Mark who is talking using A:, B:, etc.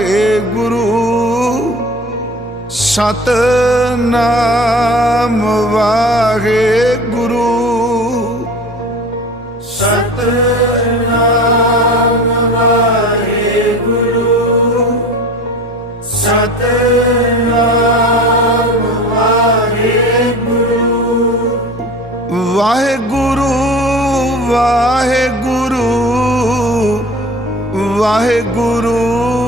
A: ਸਾਚੇ ਗੁਰੂ ਸਤਨਾਮ ਵਾਹੇ ਗੁਰੂ
B: ਸਤਨਾਮ ਵਾਹੇ ਗੁਰੂ ਸਤਨਾਮ ਵਾਹੇ ਗੁਰੂ
A: ਵਾਹਿਗੁਰੂ ਵਾਹਿਗੁਰੂ ਵਾਹਿਗੁਰੂ